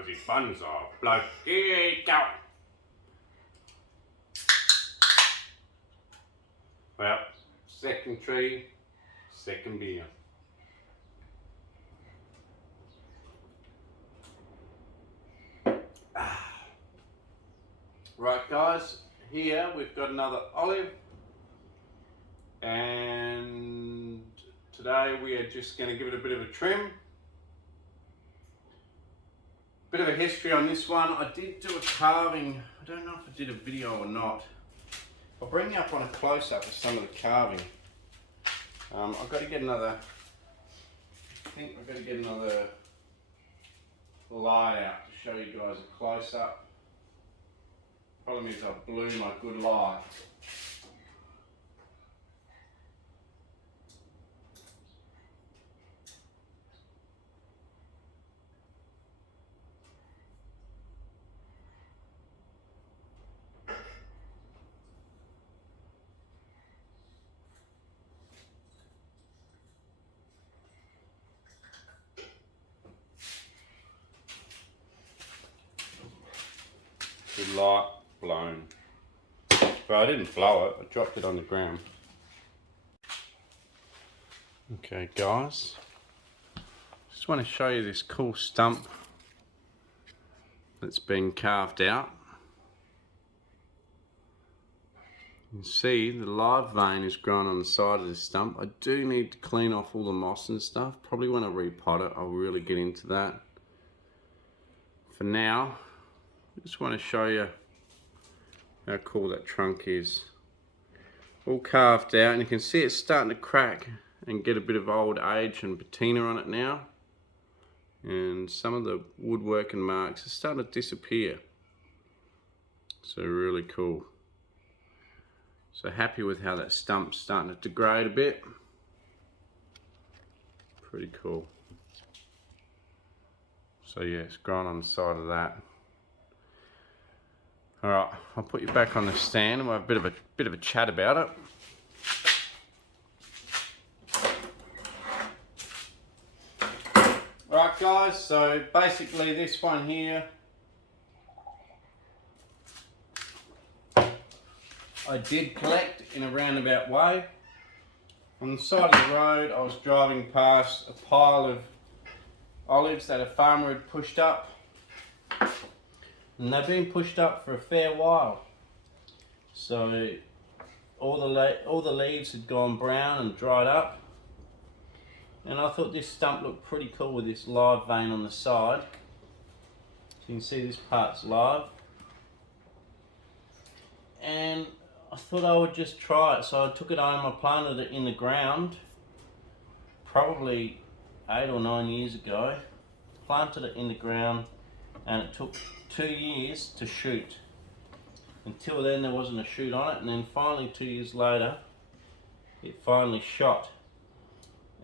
Aussie Bonsai Bloke. Here you go. Well, second tree, second beer. Right guys, here we've got another olive, and today we are just going to give it a bit of a trim. Bit of a history on this one. I did do a carving. I don't know if I did a video or not. I'll bring you up on a close-up of some of the carving. I've got to get another, I think I've got to get another light out to show you guys a close-up. Problem is I blew my good light. The light blown. But I didn't blow it, I dropped it on the ground. Okay guys, just want to show you this cool stump that's been carved out. You can see the live vein is grown on the side of this stump. I do need to clean off all the moss and stuff. Probably when I repot it, I'll really get into that. For now, I just want to show you how cool that trunk is. All carved out, and you can see it's starting to crack and get a bit of old age and patina on it now. And some of the woodworking marks are starting to disappear. So really cool. So happy with how that stump's starting to degrade a bit. Pretty cool. So yeah, it's grown on the side of that. Alright, I'll put you back on the stand and we'll have a bit of a chat about it. Alright guys, so basically this one here, I did collect in a roundabout way. On the side of the road I was driving past a pile of olives that a farmer had pushed up. And they've been pushed up for a fair while. So all the leaves had gone brown and dried up. And I thought this stump looked pretty cool with this live vein on the side. So you can see this part's live. And I thought I would just try it. So I took it home, I planted it in the ground. Probably 8 or 9 years ago. Planted it in the ground. And it took 2 years to shoot. Until then there wasn't a shoot on it, and then finally 2 years later it finally shot.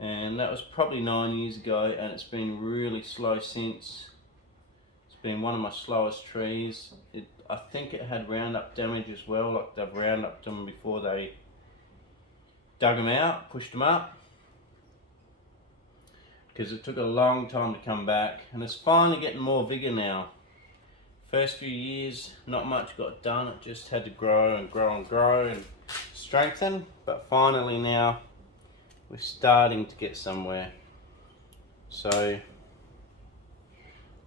And that was probably 9 years ago, and it's been really slow since. It's been one of my slowest trees. I think it had Roundup damage as well, like they've Rounduped them before they dug them out, pushed them up. Because it took a long time to come back, and it's finally getting more vigor now. First few years, not much got done. It just had to grow and grow and grow and strengthen. But finally now, we're starting to get somewhere. So,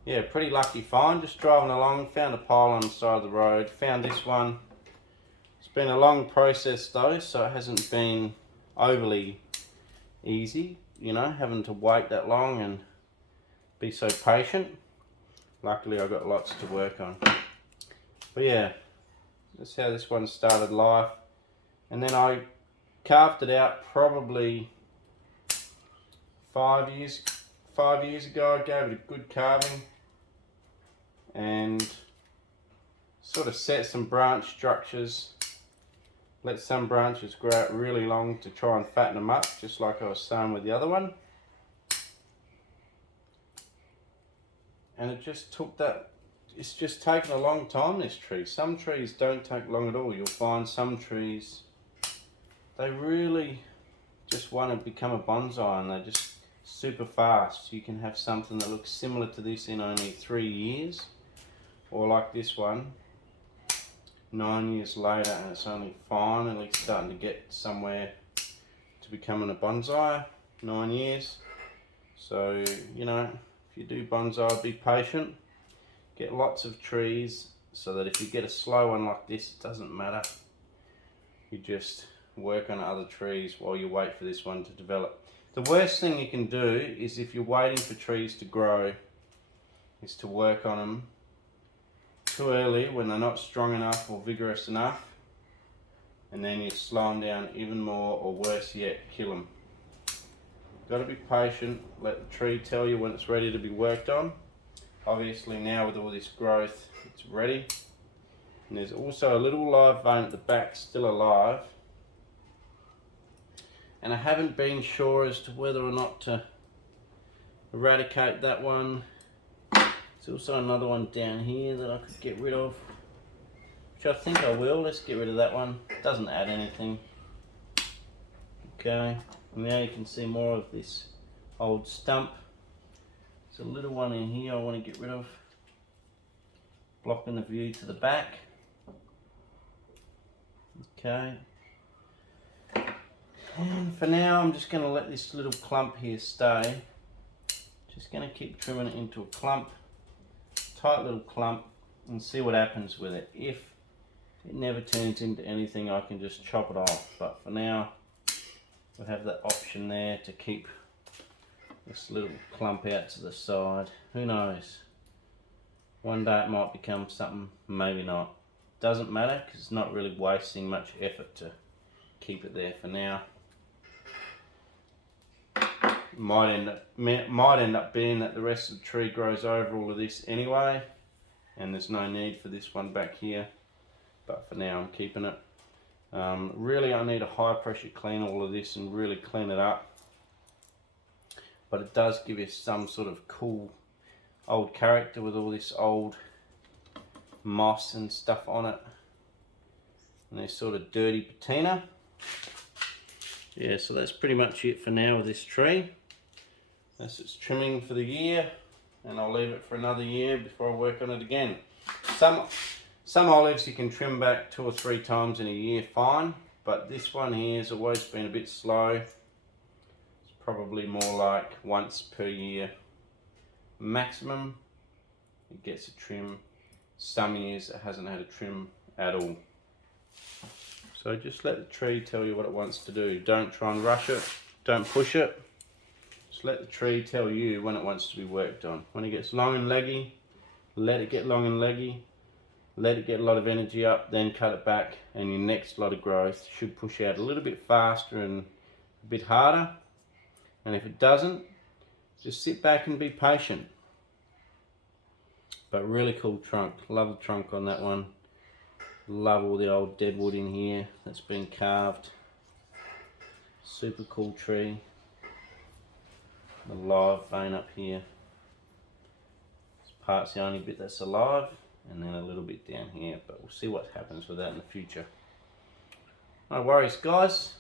yeah, pretty lucky find. Just driving along, found a pile on the side of the road, found this one. It's been a long process though, so it hasn't been overly easy. You know, having to wait that long and be so patient. Luckily I've got lots to work on. But yeah, that's how this one started life. And then I carved it out probably 5 years ago. I gave it a good carving and sort of set some branch structures. Let some branches grow out really long to try and fatten them up, just like I was saying with the other one. And it just took that, it's just taken a long time, this tree. Some trees don't take long at all. You'll find some trees, they really just want to become a bonsai and they just super fast. You can have something that looks similar to this in only 3 years, or like this one, 9 years later, and it's only finally starting to get somewhere to becoming a bonsai. 9 years. So, you know, if you do bonsai, be patient. Get lots of trees so that if you get a slow one like this, it doesn't matter. You just work on other trees while you wait for this one to develop. The worst thing you can do is, if you're waiting for trees to grow, is to work on them too early when they're not strong enough or vigorous enough, and then you slow them down even more, or worse yet, kill them. Got to be patient, let the tree tell you when it's ready to be worked on. Obviously now with all this growth, it's ready. And there's also a little live vein at the back, still alive. And I haven't been sure as to whether or not to eradicate that one. There's also another one down here that I could get rid of, which I think I will. Let's get rid of that one. It doesn't add anything. Okay, and now you can see more of this old stump. There's a little one in here I want to get rid of, blocking the view to the back. Okay. And for now, I'm just going to let this little clump here stay. Just going to keep trimming it into a clump, tight little clump, and see what happens with it. If it never turns into anything, I can just chop it off. But for now, we'll have that option there to keep this little clump out to the side. Who knows? One day it might become something, maybe not. Doesn't matter, because it's not really wasting much effort to keep it there for now. Might end up being that the rest of the tree grows over all of this anyway, and there's no need for this one back here, but for now I'm keeping it. Really I need a high pressure clean all of this and really clean it up, but it does give you some sort of cool old character with all this old moss and stuff on it, and this sort of dirty patina. Yeah, so that's pretty much it for now with this tree. That's its trimming for the year, and I'll leave it for another year before I work on it again. Some olives you can trim back 2 or 3 times in a year, fine, but this one here has always been a bit slow. It's probably more like once per year maximum it gets a trim. Some years it hasn't had a trim at all. So just let the tree tell you what it wants to do. Don't try and rush it, don't push it. Just let the tree tell you when it wants to be worked on. When it gets long and leggy, let it get long and leggy. Let it get a lot of energy up, then cut it back, and your next lot of growth should push out a little bit faster and a bit harder. And if it doesn't, just sit back and be patient. But really cool trunk. Love the trunk on that one. Love all the old dead wood in here that's been carved. Super cool tree. The live vein up here. This part's the only bit that's alive, and then a little bit down here, but we'll see what happens with that in the future. No worries, guys.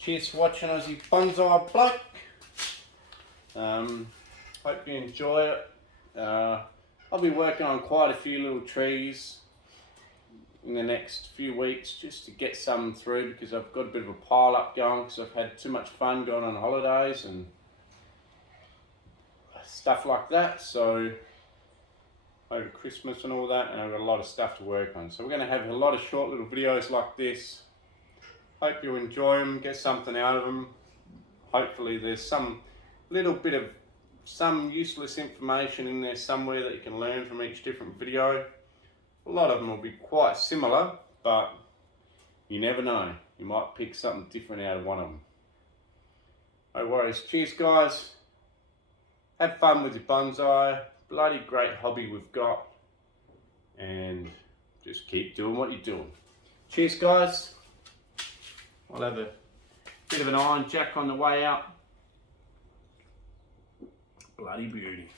Cheers for watching Aussie Bonsai Bloke. Hope you enjoy it. I'll be working on quite a few little trees in the next few weeks just to get some through, because I've got a bit of a pile up going because I've had too much fun going on holidays and stuff like that. So over Christmas and all that, and I've got a lot of stuff to work on. So we're going to have a lot of short little videos like this. Hope you enjoy them, get something out of them. Hopefully there's some little bit of some useless information in there somewhere that you can learn from each different video. A lot of them will be quite similar, but you never know. You might pick something different out of one of them. No worries. Cheers, guys. Have fun with your bonsai. Bloody great hobby we've got. And just keep doing what you're doing. Cheers, guys. I'll have a bit of an iron jack on the way out. Bloody beauty.